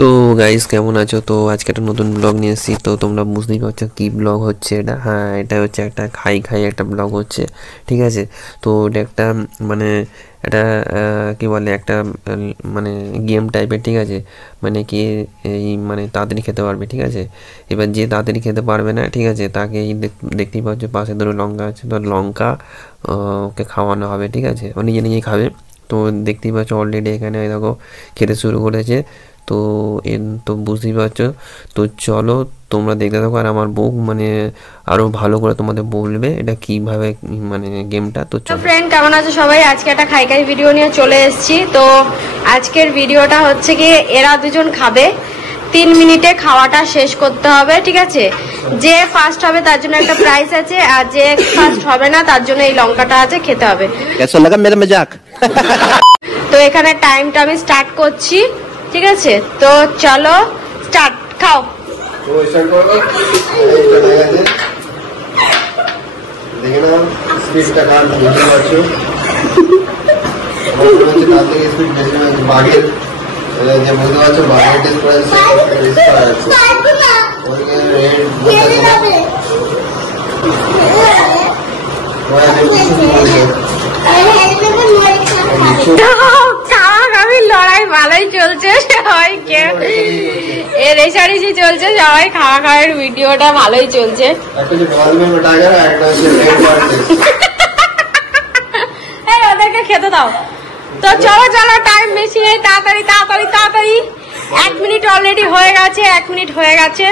তো গাইস কেমন আছো? তো আজকে একটা নতুন ব্লগ নিয়ে এসেছি। তো তোমরা বুঝতেই পারছো কি ব্লগ হচ্ছে এটা। হ্যাঁ, এটা হচ্ছে একটা খাই একটা ব্লগ হচ্ছে, ঠিক আছে। তো এটা একটা মানে এটা কি বলে একটা মানে গেম টাইপের, ঠিক আছে। মানে কি এই মানে তাড়াতাড়ি খেতে পারবে, ঠিক আছে। এবার যে তাড়াতাড়ি খেতে পারবে না, ঠিক আছে, তাকে দেখতেই পাচ্ছ পাশে দুটো লঙ্কা আছে, তো লঙ্কা ওকে খাওয়ানো হবে, ঠিক আছে। ও নিজে নিজেই খাবে। তো দেখতেই পাচ্ছ অলরেডি এখানে দেখো খেতে শুরু করেছে। তো তো বুঝতেই পারছো। তো চলো তোমরা দেখতে থাকো, আর আমার বউ মানে আরো ভালো করে তোমাদের বলবে এটা কিভাবে মানে গেমটা। তো চলো ফ্রেন্ড, কেমন আছো সবাই? আজকে একটা খাই ভিডিও নিয়ে চলে এসেছি। তো আজকের ভিডিওটা হচ্ছে কি, এরা দুজন খাবে, 3 মিনিটে খাওয়াটা শেষ করতে হবে, ঠিক আছে। যে ফার্স্ট হবে তার জন্য একটা প্রাইজ আছে, আর যে ফার্স্ট হবে না তার জন্য এই লঙ্কাটা আছে, খেতে হবে। কেমন লাগা মেরা মজাক? তো এখানে টাইমটা আমি স্টার্ট করছি, ঠিক আছে। তো চলো স্টার্ট, খাও। তো স্টার্ট করো, এইটা দেখা যাচ্ছে, দেখে নাও স্পিডটা কার বুঝতে পারছো। আমার মনে হচ্ছে তার থেকে স্পিড বেশি হয়েছে বাঘের, যে বুঝতে পারছো বাঘের টেস্ট করা যাচ্ছে, ওইকে রেড আমি লড়াই ভালোই চলছে, সবাই রেসারেসি চলছে, সবাই খাওয়া খাওয়ার ভিডিওটা ভালোই চলছে। ওদেরকে খেতে দাও। তো চলো চলো, টাইম বেশি নেই, তাড়াতাড়ি তাড়াতাড়ি তাড়াতাড়ি। 1 মিনিট অলরেডি হয়ে গেছে, 1 মিনিট হয়ে গেছে।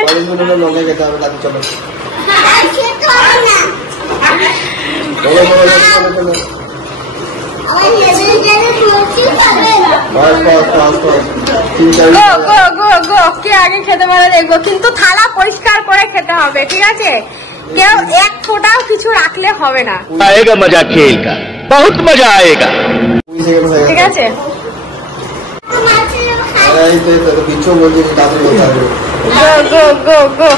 কে আগে খেতে পারে দেখবো, কিন্তু থালা পরিষ্কার করে খেতে হবে, ঠিক আছে। কেউ এক ফোঁটাও কিছু রাখলে হবে না। आएगा मजा खेल का, बहुत मजा आएगा, ঠিক আছে। গো গো গো গো।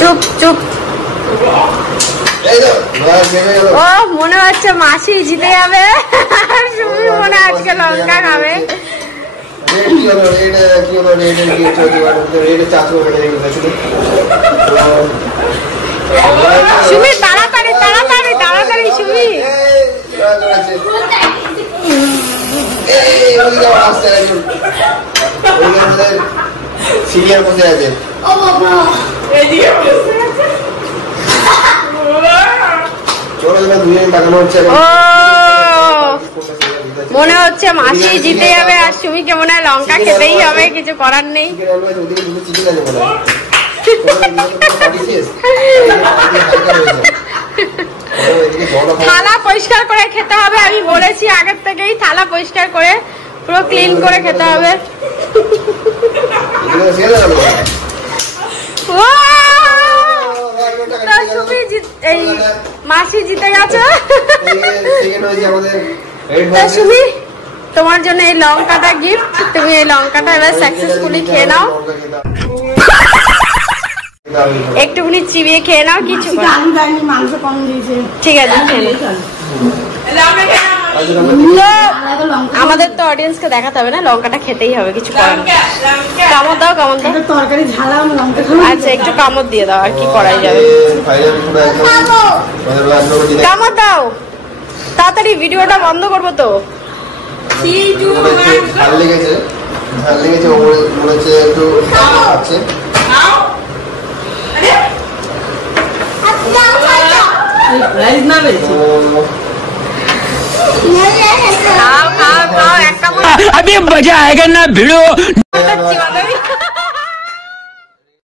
চুপ চুপ। ও মনে হচ্ছে মাসি জিতে যাবে, সুমি মনে আজকে লঙ্কা খাবে। সুমি তাড়াতাড়ি তাড়াতাড়ি তাড়াতাড়ি, সুমি। সিরিয়াল বসে আছে, মনে হচ্ছে মাসি জিতে যাবে, আর সুমিকে মনে হয় লঙ্কা খেতেই হবে, কিছু করার নেই। থালা পরিষ্কার করে খেতে হবে, আমি বলেছি আগের থেকেই, থালা পরিষ্কার করে পুরো ক্লিন করে খেতে হবে। এই মাসি জিতে গেছে। সুমি, তোমার জন্য এই লঙ্কাটা গিফট, তুমি এই লঙ্কাটা এবার সাকসেসফুলি খেয়ে নাও। একটুখানি চিবিয়ে খেয়ে নাও, কিছু ঠিক আছে। আমাদের তো অডিয়েন্সকে দেখাতে হবে না, লঙ্কাটা খেতেই হবে, কিছু করার নেই। কামড় দাও, কামড় দাও। তরকারি ঝালা লঙ্কা, আচ্ছা একটু কামড় দিয়ে দাও, আর কি করাই যাবে। কামড় দাও তাড়াতাড়ি, ভিডিওটা বন্ধ করবো তো। ঝাল লেগেছে, ঝাল লেগেছে, মনে হচ্ছে একটু আছে। अभी मजा आएगा ना भिड़ो।